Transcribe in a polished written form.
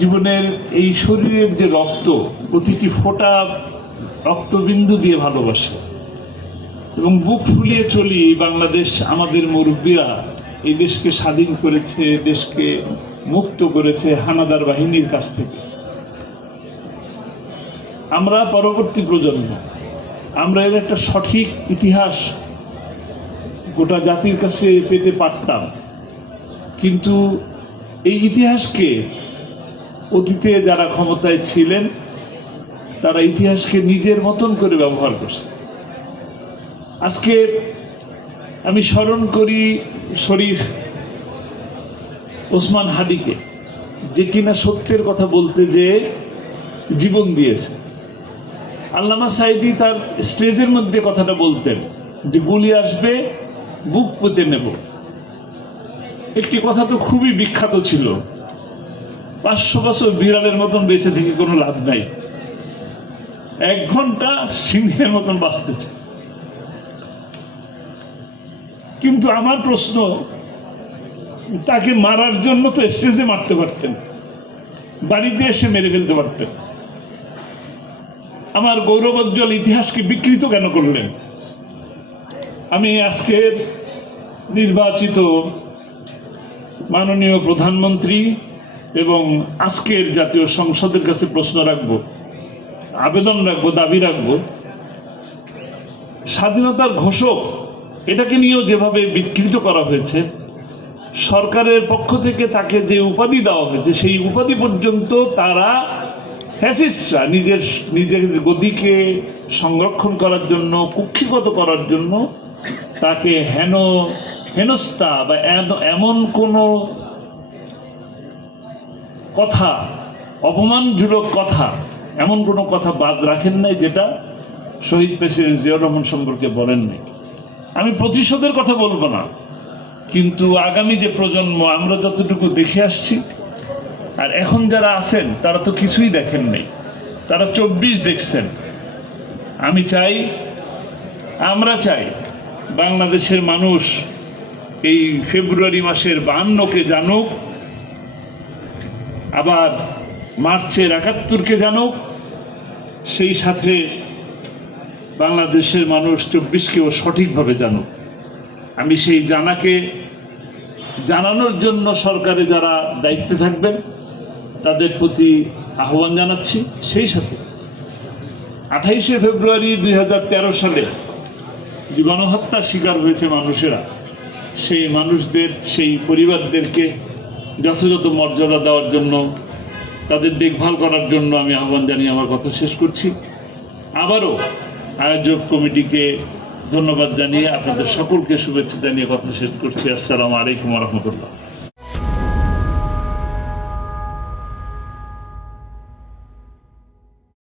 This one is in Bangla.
জীবনের এই শরীরের যে রক্ত, প্রতিটি ফোঁটা রক্তবিন্দু দিয়ে ভালোবাসে এবং বুক ফুলিয়ে চলি। বাংলাদেশ, আমাদের মুরব্বীরা এই দেশকে স্বাধীন করেছে, দেশকে মুক্ত করেছে হানাদার বাহিনীর কাছ থেকে। আমরা পরবর্তী প্রজন্ম, আমরা এর একটা সঠিক ইতিহাস গোটা জাতির কাছে পেতে পারতাম, কিন্তু এই ইতিহাসকে অতীতে যারা ক্ষমতায় ছিলেন তারা ইতিহাসকে নিজের মতন করে ব্যবহার করছে। আজকে আমি স্মরণ করি শরীফ ওসমান হাদিকে, যে কিনা সত্যের কথা বলতে যে জীবন দিয়েছে। আল্লামা সাঈদী তার স্টেজের মধ্যে কথাটা বলতেন যে গুলি আসবে, বুক পুঁতে নেব। একটি কথা তো খুবই বিখ্যাত ছিল, 500 বছর বিড়ালের মতন বেঁচে থেকে কোনো লাভ নাই, 1 ঘন্টা সিংহের মতন বাঁচতেছে। কিন্তু আমার প্রশ্ন, তাকে মারার জন্য তো স্টেজে মারতে পারতেন, বাড়িতে এসে মেরে ফেলতে পারতেন। আমার গৌরবোজ্জ্বল ইতিহাসকে বিকৃত কেন করলেন? আমি আজকের নির্বাচিত মাননীয় প্রধানমন্ত্রী এবং আজকের জাতীয় সংসদের কাছে প্রশ্ন রাখবো, আবেদন রাখবো, দাবি রাখবো, স্বাধীনতার ঘোষক এটাকে নিয়েও যেভাবে বিকৃত করা হয়েছে, সরকারের পক্ষ থেকে তাকে যে উপাধি দেওয়া হয়েছে সেই উপাধি পর্যন্ত তারা ফ্যাসিস্টরা নিজের গদিকে সংরক্ষণ করার জন্য, কুক্ষিগত করার জন্য তাকে হেনস্থা বা এমন কোনো কথা, অপমানজনক কথা, এমন কোনো কথা বাদ রাখেন নাই যেটা শহীদ প্রেসিডেন্ট জিয়াউর রহমান সম্পর্কে বলেন নাই। আমি প্রতিশোধের কথা বলবো না, কিন্তু আগামী যে প্রজন্ম, আমরা যতটুকু দেখে আসছি আর এখন যারা আছেন তারা তো কিছুই দেখেন নাই, তারা 24 দেখছেন। আমি চাই, আমরা চাই বাংলাদেশের মানুষ এই ফেব্রুয়ারি মাসের 52কে জানুক, আবার মার্চের 71কে জানুক, সেই সাথে বাংলাদেশের মানুষ 24কেও সঠিকভাবে জানুক। আমি সেই জানানোর জন্য সরকারে যারা দায়িত্বে থাকবেন তাদের প্রতি আহ্বান জানাচ্ছি। সেই সাথে 28শে ফেব্রুয়ারি 2013 সালে যে গণহত্যার শিকার হয়েছে মানুষেরা, সেই মানুষদের, সেই পরিবারদেরকে যথাযথ মর্যাদা দেওয়ার জন্য, তাদের দেখভাল করার জন্য আমি আহ্বান জানিয়ে আমার কথা শেষ করছি। আবারও আয়োজক কমিটিকে ধন্যবাদ জানিয়ে, আপনাদের সকলকে শুভেচ্ছা জানিয়ে কথা শেষ করছি। আসসালামু আলাইকুম ওয়া রাহমাতুল্লাহ।